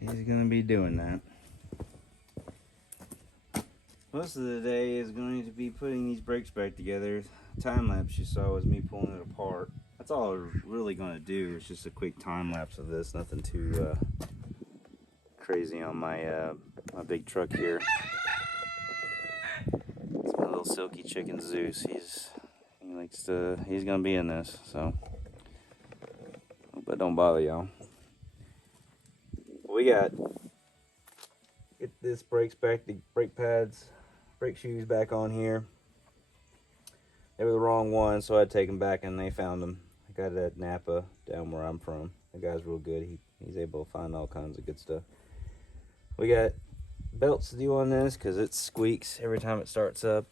he's going to be doing that. Most of the day is going to be putting these brakes back together. Time lapse you saw was me pulling it apart. That's all I was really going to do. It's just a quick time lapse of this. Nothing too crazy on my my big truck here. It's my little silky chicken Zeus. He's gonna be in this, so hope that don't bother y'all. We got get this brakes back, the brake pads, brake shoes back on here. They were the wrong ones, so I had to take them back, and they found them. I got it at Napa down where I'm from. The guy's real good. He's able to find all kinds of good stuff. We got belts to do on this because it squeaks every time it starts up.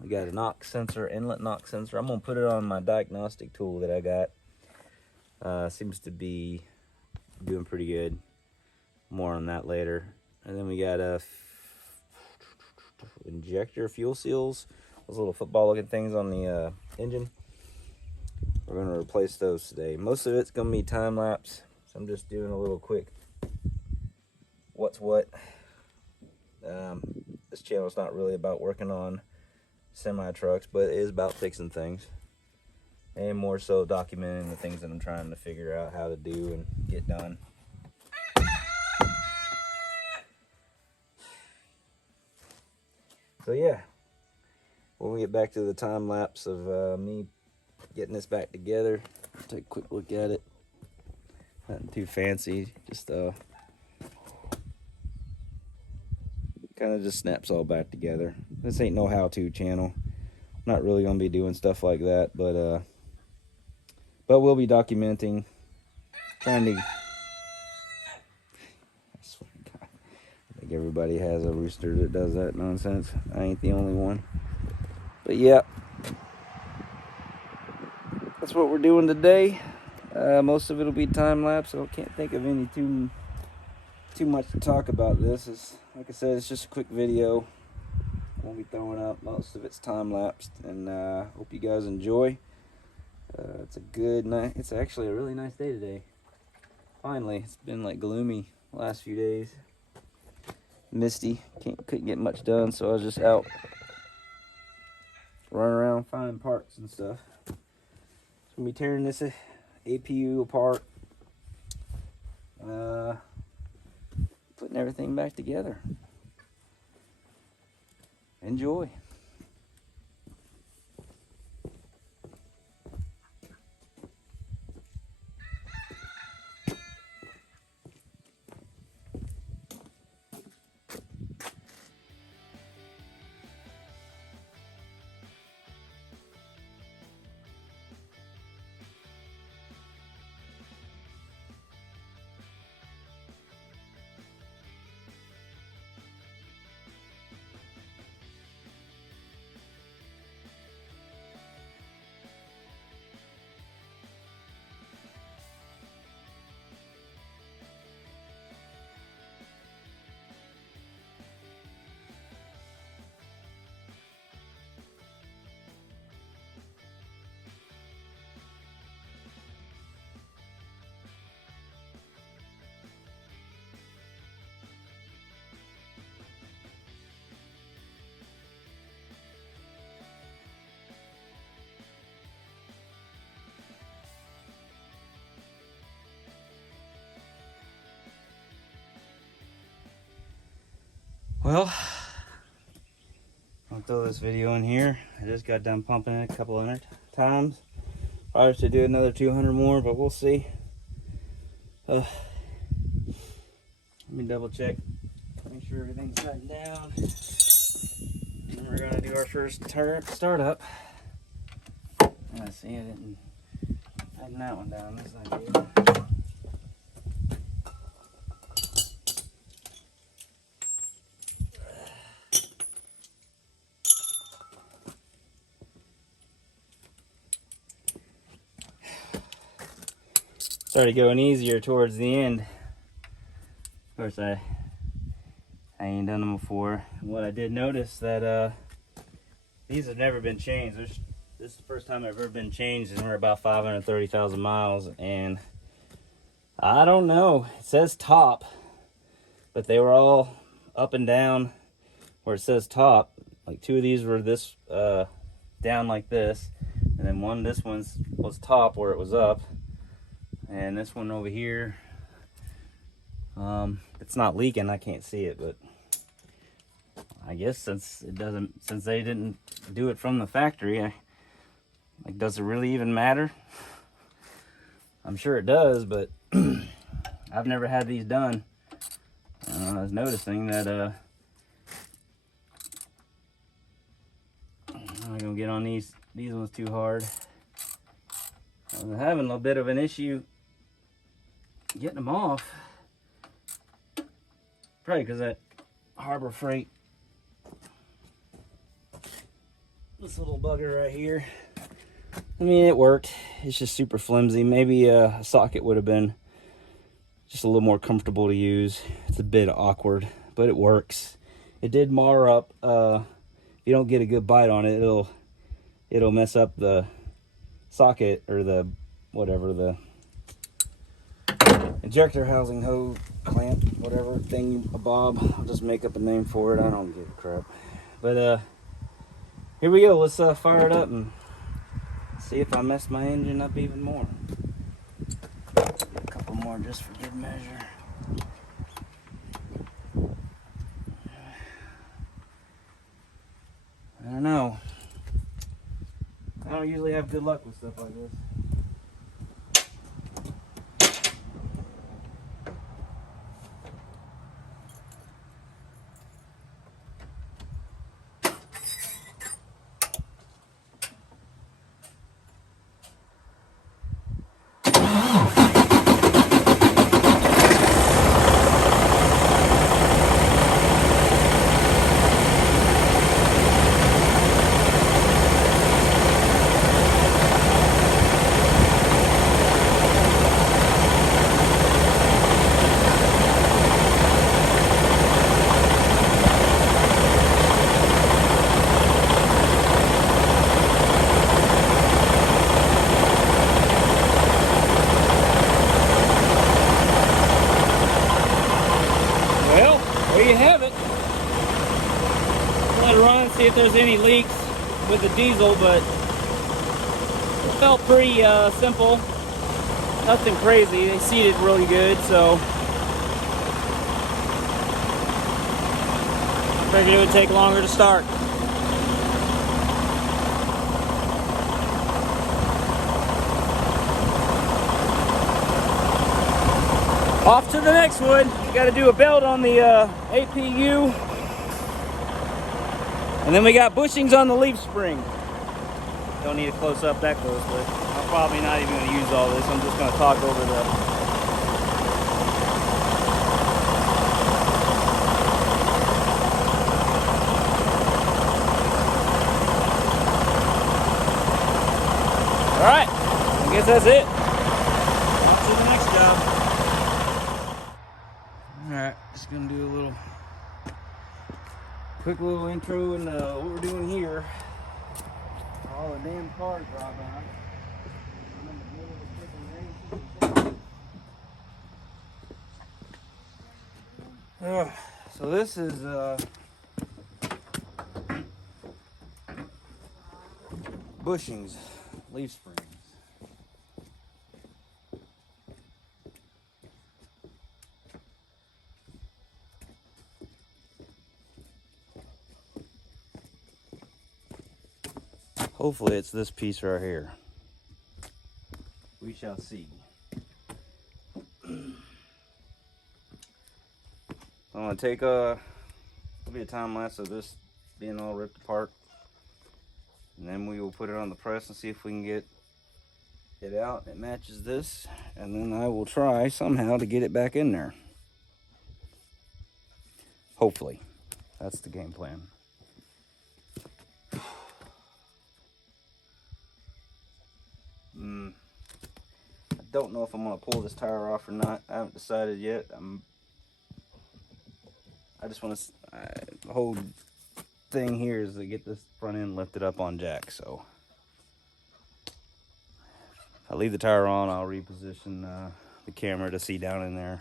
We got a knock sensor, inlet knock sensor. I'm gonna put it on my diagnostic tool that I got. Seems to be doing pretty good. More on that later. And then we got a injector fuel seals, those little football looking things on the engine. We're gonna replace those today. Most of it's gonna be time lapse, so I'm just doing a little quick what's what. This channel is not really about working on semi trucks, but it is about fixing things, and more so documenting the things that I'm trying to figure out how to do and get done. So yeah, when we get back to the time lapse of me getting this back together, take a quick look at it. Nothing too fancy, just kind of just snaps all back together. This ain't no how-to channel. I'm not really gonna be doing stuff like that, but we'll be documenting, trying to. I swear to God, I think everybody has a rooster that does that nonsense. I ain't the only one. But yeah, that's what we're doing today. Most of it'll be time lapse, so I can't think of any too much to talk about this. Like I said, it's just a quick video. I won't be throwing up. Most of it's time lapsed, and hope you guys enjoy. It's a good night. It's actually a really nice day today. Finally, it's been like gloomy the last few days. Misty. Couldn't get much done, so I was just out running around finding parts and stuff. So I'm gonna be tearing this APU apart. Putting everything back together. Enjoy. Well, I'll throw this video in here. I just got done pumping it a couple hundred times. Probably should do another 200 more, but we'll see. Let me double check, make sure everything's tightened down. And we're gonna do our first startup. Let's see, I didn't tighten that one down. That's not good. Started going easier towards the end. Of course, I ain't done them before. What I did notice that these have never been changed. This is the first time I've ever been changed, and we're about 530,000 miles. And I don't know. It says top. but they were all up and down where it says top. Like 2 of these were this down like this, and then this one's was top where it was up, and this one over here, it's not leaking. I can't see it, but I guess since they didn't do it from the factory, like, does it really even matter? I'm sure it does, but I've never had these done. I was noticing that I'm not gonna get on these ones too hard. I'm having a bit of an issue getting them off. Probably because that Harbor Freight, this little bugger right here. I mean, it worked. It's just super flimsy. Maybe a socket would have been just a little more comfortable to use. It's a bit awkward, but it works. It did mar up. If you don't get a good bite on it, it'll mess up the socket, or the injector housing hose clamp, whatever thing, bob. I'll just make up a name for it. I don't give a crap. But here we go. Let's fire it up and see if I mess my engine up even more. A couple more just for good measure. I don't know. I don't usually have good luck with stuff like this. There you have it. Let it run, see if there's any leaks with the diesel, but it felt pretty simple. Nothing crazy. They seated really good, so figured it would take longer to start. Off to the next one. Got to do a belt on the APU. And then we got bushings on the leaf spring. Don't need to close up that closely. I'm probably not even going to use all this. I'm just going to talk over the... Alright, I guess that's it. On to the next job. Alright, just gonna do a quick little intro and what we're doing here. All the damn cars drive by. So this is bushings, leaf springs. Hopefully it's this piece right here. We shall see. I'm gonna take there'll be a time lapse of this being all ripped apart, and then we will put it on the press and see if we can get it out. It matches this, and then I will try somehow to get it back in there. Hopefully, that's the game plan. I don't know if I'm going to pull this tire off or not. I haven't decided yet. I just want to... the whole thing here is to get this front end lifted up on jack. So if I leave the tire on, I'll reposition the camera to see down in there.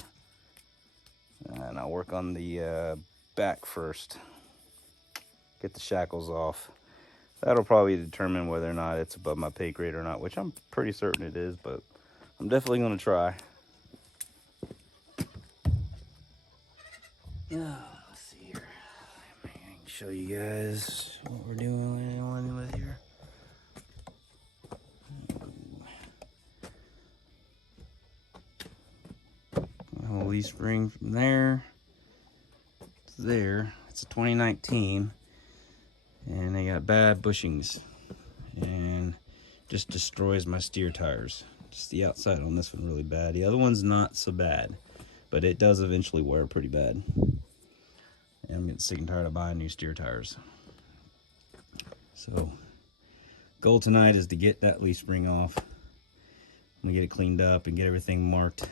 And I'll work on the back first. Get the shackles off. That'll probably determine whether or not it's above my pay grade or not, which I'm pretty certain it is, but I'm definitely going to try. Let's see here. I can show you guys what we're doing with here. Whole leaf spring from there to there. It's a 2019, and they got bad bushings, and just destroys my steer tires. Just the outside on this one really bad. The other one's not so bad, but it does eventually wear pretty bad. And I'm getting sick and tired of buying new steer tires. So, goal tonight is to get that leaf spring off. I'm gonna get it cleaned up and get everything marked.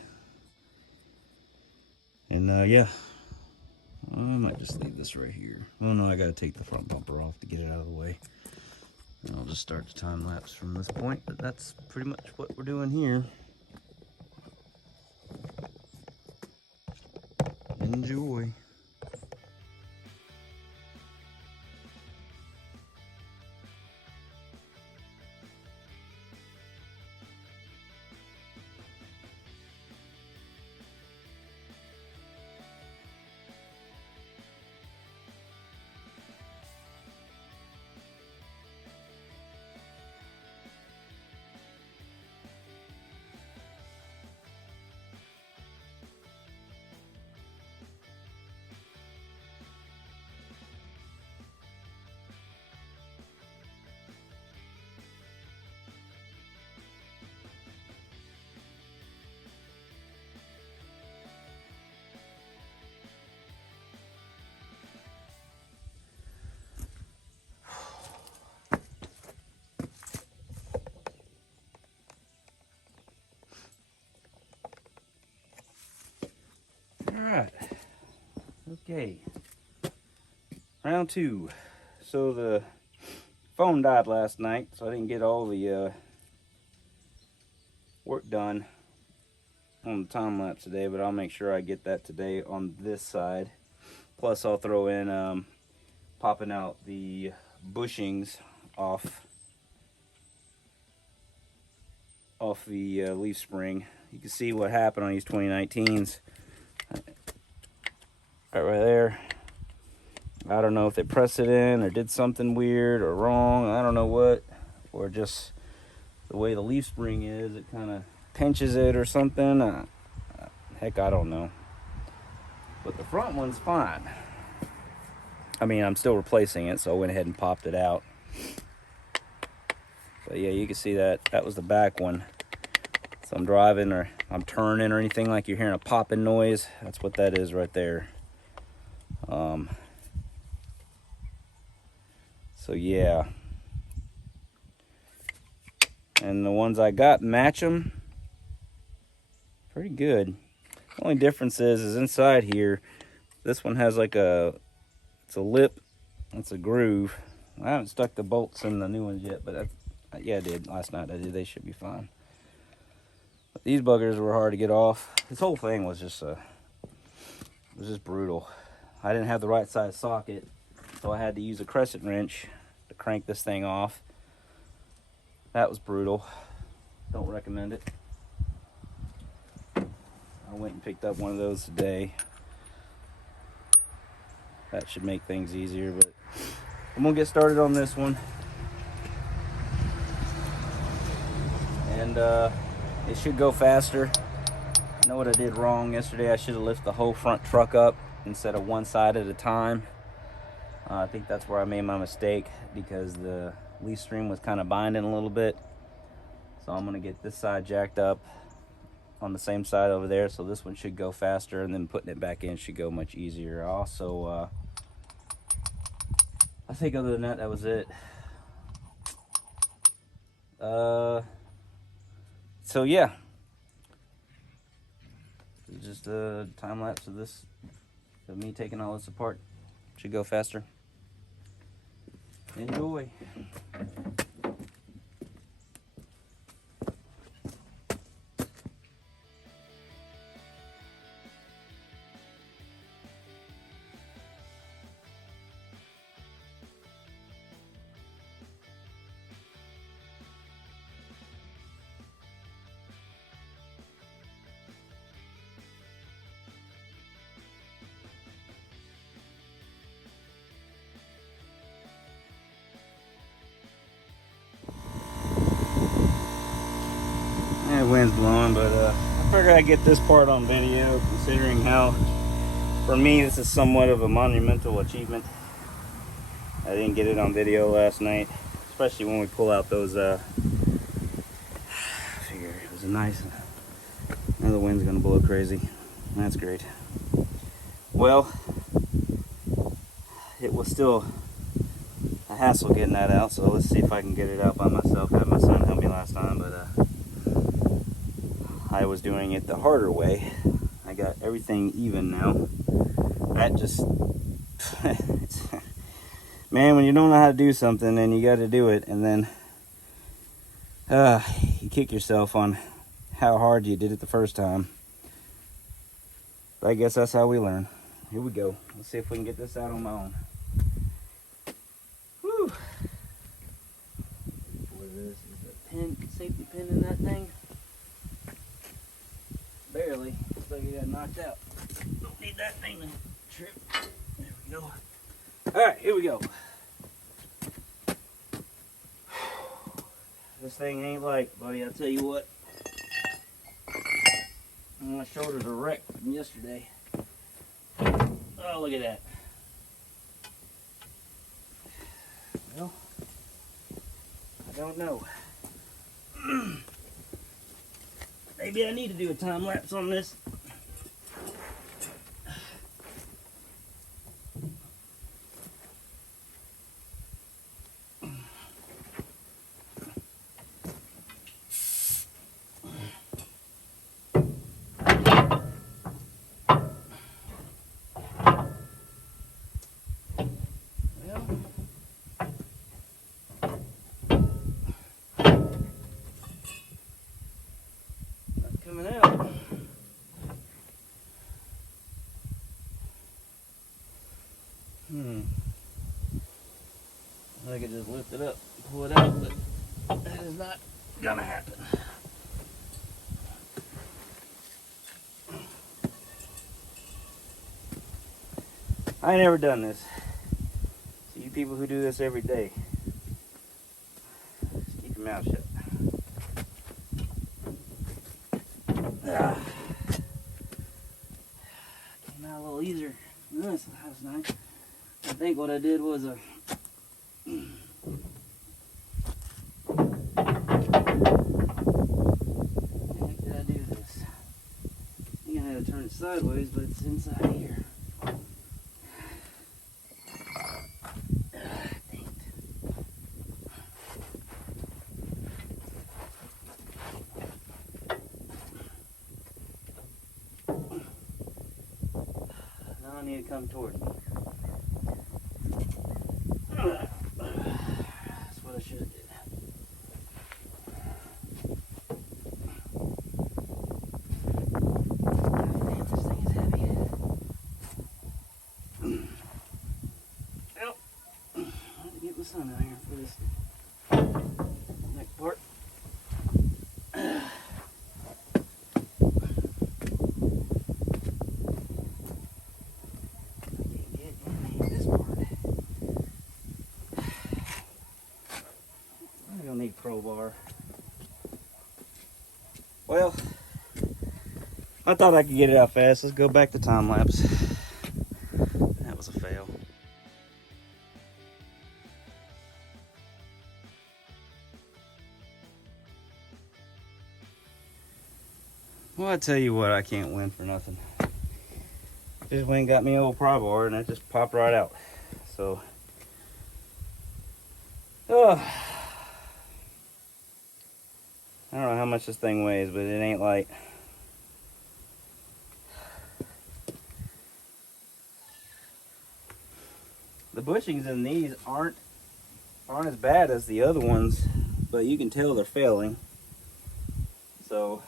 And yeah, I might just leave this right here. Oh no, I gotta take the front bumper off to get it out of the way. And I'll just start the time lapse from this point, but that's pretty much what we're doing here. Enjoy. Alright, okay, round two. So the phone died last night, so I didn't get all the work done on the time lapse today, but I'll make sure I get that today on this side. Plus I'll throw in popping out the bushings off the leaf spring. You can see what happened on these 2019s. Right there. I don't know if they pressed it in or did something weird or wrong. I don't know what. Or just the way the leaf spring is, it kind of pinches it or something. Heck, I don't know. But the front one's fine. I mean, I'm still replacing it, so I went ahead and popped it out. But yeah, you can see that was the back one. So I'm driving or I'm turning or anything like you're hearing a popping noise. That's what that is right there. So yeah, and the ones I got match them pretty good. The only difference is inside here, this one has like it's a lip, it's a groove. I haven't stuck the bolts in the new ones yet, but yeah, I did last night. I did. They should be fine. But these buggers were hard to get off. This whole thing was just brutal. I didn't have the right size socket, so I had to use a crescent wrench to crank this thing off. That was brutal. Don't recommend it. I went and picked up one of those today. That should make things easier, but I'm gonna get started on this one. And it should go faster. I know what I did wrong yesterday. I should have lifted the whole front truck up instead of one side at a time. I think that's where I made my mistake, because the leaf stream was kind of binding a little bit. So I'm gonna get this side jacked up on the same side over there, so this one should go faster, and then putting it back in should go much easier. Also, I think other than that, that was it. So yeah, just a time lapse of this, of me taking all this apart. Should go faster. Enjoy. That wind's blowing, but I figured I'd get this part on video, considering how, for me, this is somewhat of a monumental achievement. I didn't get it on video last night, especially when we pull out those, I figure it was a nice, now the wind's gonna blow crazy. That's great. Well, it was still a hassle getting that out, so let's see if I can get it out by myself. I had my son help me last time, but I was doing it the harder way. I got everything even now. That just, man, when you don't know how to do something and you got to do it, and then you kick yourself on how hard you did it the first time. But I guess that's how we learn. Here we go. Let's see if we can get this out on my own. Whew. What is this? Is a pin, safety pin in that thing? Barely. Looks like it got knocked out. Don't need that thing to trip. There we go. Alright, here we go. This thing ain't light, buddy, I'll tell you what. My shoulders are wrecked from yesterday. Oh, look at that. Well, I don't know. Maybe I need to do a time lapse on this. Coming out. I could just lift it up, pull it out, but that is not gonna happen. I ain't never done this. So you people who do this every day, just keep your mouth shut. Came out a little easier. That was nice. I think what I did was a turn it sideways, but it's inside here. Dang it. Now I need to come towards me. That's what I should have did. Sun out here for this next part. Get in this part. I don't need crowbar. Well, I thought I could get it out fast. Let's go back to time lapse. That was a fail. Well, I tell you what, I can't win for nothing. Just went and got me an old pry bar and that just popped right out. So, I don't know how much this thing weighs, but it ain't light. The bushings in these aren't as bad as the other ones, but you can tell they're failing. So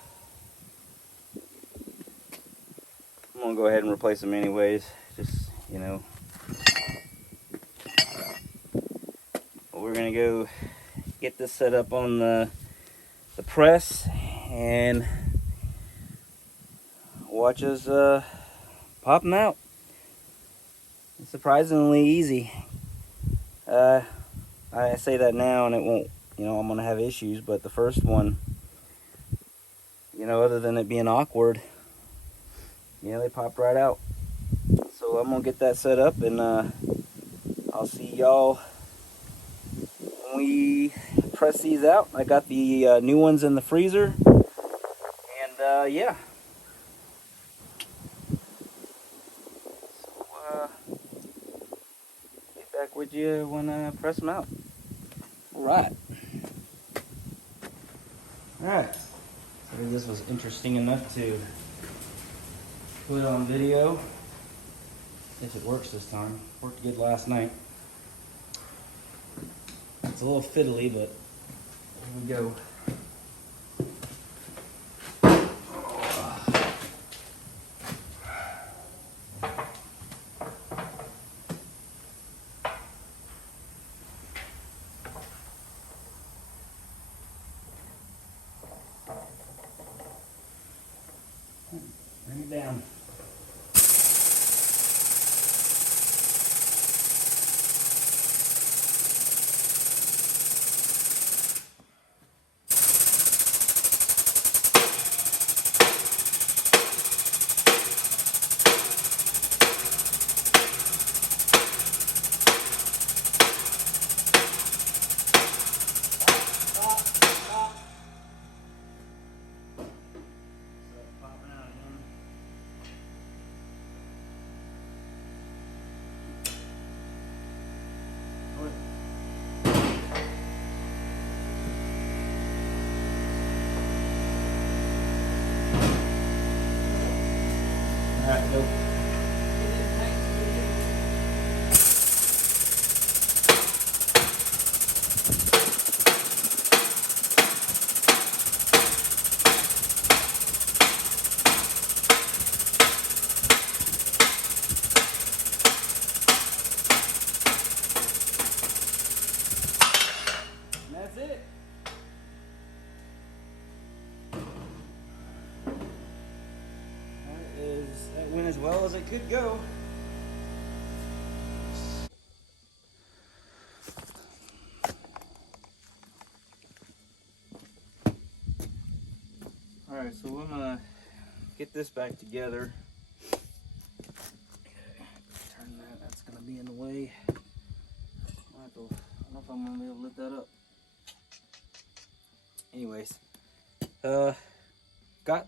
I'm gonna go ahead and replace them anyways. Just, you know. But we're gonna go get this set up on the press and watch us pop them out. It's surprisingly easy. I say that now and it won't, you know, I'm gonna have issues, but the first one you know, other than it being awkward, yeah, they popped right out. So I'm gonna get that set up, and I'll see y'all when we press these out. I got the new ones in the freezer, and yeah. So get back with you when I press them out. All right. All right. So this was interesting enough to put on video. If it works this time. Worked good last night. It's a little fiddly, but here we go. Bring it down. Alright, go. And that's it. That went as well as it could go. Alright, so I'm gonna get this back together. Turn that, that's gonna be in the way. I don't know if I'm gonna be able to lift that up. Anyways, got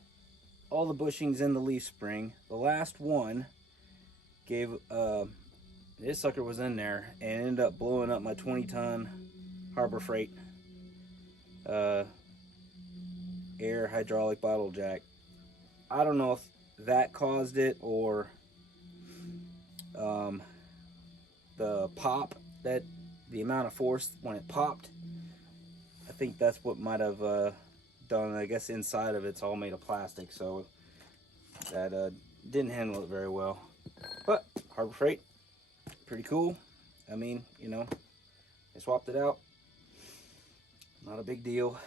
all the bushings in the leaf spring. The last one gave, this sucker was in there and ended up blowing up my 20-ton Harbor Freight air hydraulic bottle jack. I don't know if that caused it or the pop, that the amount of force when it popped. I think that's what might have done. I guess inside of it's all made of plastic, so that didn't handle it very well. But Harbor Freight, pretty cool. I mean, you know, I swapped it out. Not a big deal.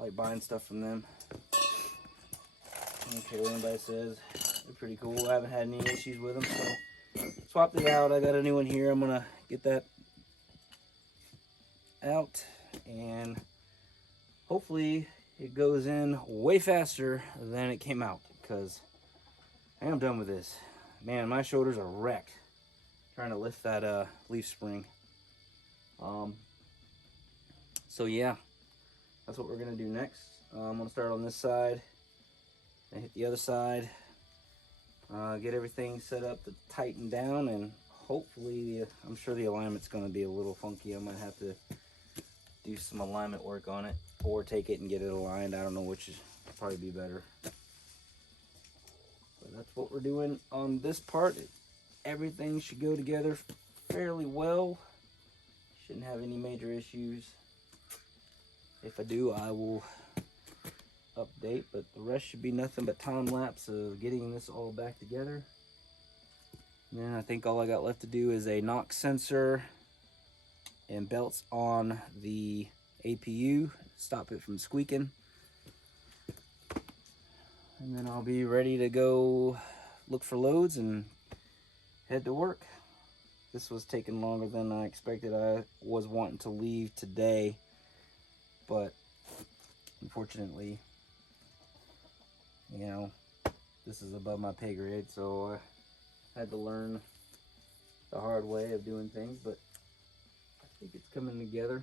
I like buying stuff from them. I don't care what anybody says. They're pretty cool. I haven't had any issues with them, so swapped it out. I got a new one here. I'm gonna get that out, and hopefully it goes in way faster than it came out, because I am done with this. Man, my shoulders are wrecked trying to lift that leaf spring. So yeah, that's what we're gonna do next. I'm gonna start on this side and hit the other side, get everything set up to tighten down, and hopefully, I'm sure the alignment's gonna be a little funky. I might have to do some alignment work on it, or take it and get it aligned. I don't know which would probably be better. But that's what we're doing on this part. Everything should go together fairly well. Shouldn't have any major issues. If I do, I will update, but the rest should be nothing but time lapse of getting this all back together. And then I think all I got left to do is a knock sensor and belts on the APU, stop it from squeaking. And then I'll be ready to go look for loads and head to work. This was taking longer than I expected. I was wanting to leave today, but unfortunately you know, this is above my pay grade, so I had to learn the hard way of doing things, but I think it's coming together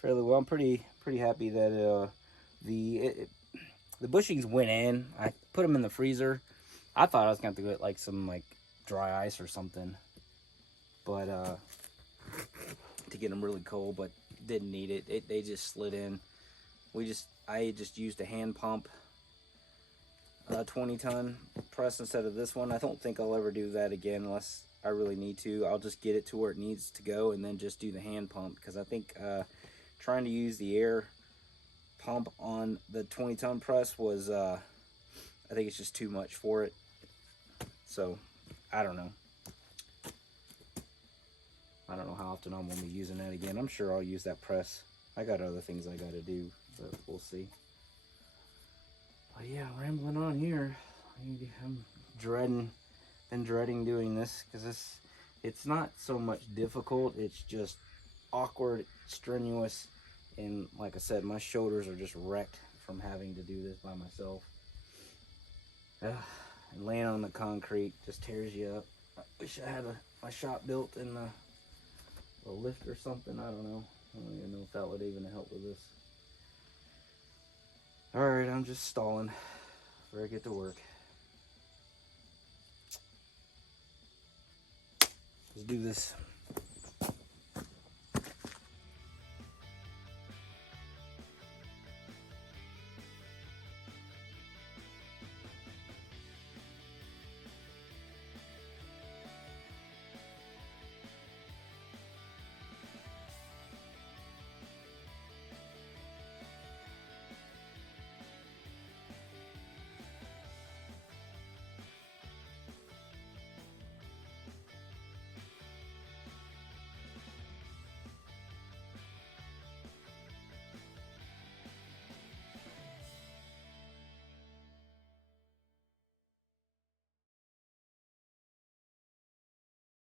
fairly well. I'm pretty happy that the bushings went in. I put them in the freezer. I thought I was going to have to get like some like dry ice or something, but to get them really cold, but didn't need it. They just slid in. I just used a hand pump 20-ton press instead of this one. I don't think I'll ever do that again unless I really need to. I'll just get it to where it needs to go and then just do the hand pump, because I think trying to use the air pump on the 20-ton press was I think it's just too much for it. So I don't know how often I'm going to be using that again. I'm sure I'll use that press. I got other things I got to do, but we'll see. But yeah, rambling on here. I'm been dreading doing this, because it's not so much difficult. It's just awkward, strenuous, and like I said, my shoulders are just wrecked from having to do this by myself. And laying on the concrete just tears you up. I wish I had my shop built in a lift or something. I don't know. I don't even know if that would even help with this. Alright, I'm just stalling before I get to work. Let's do this.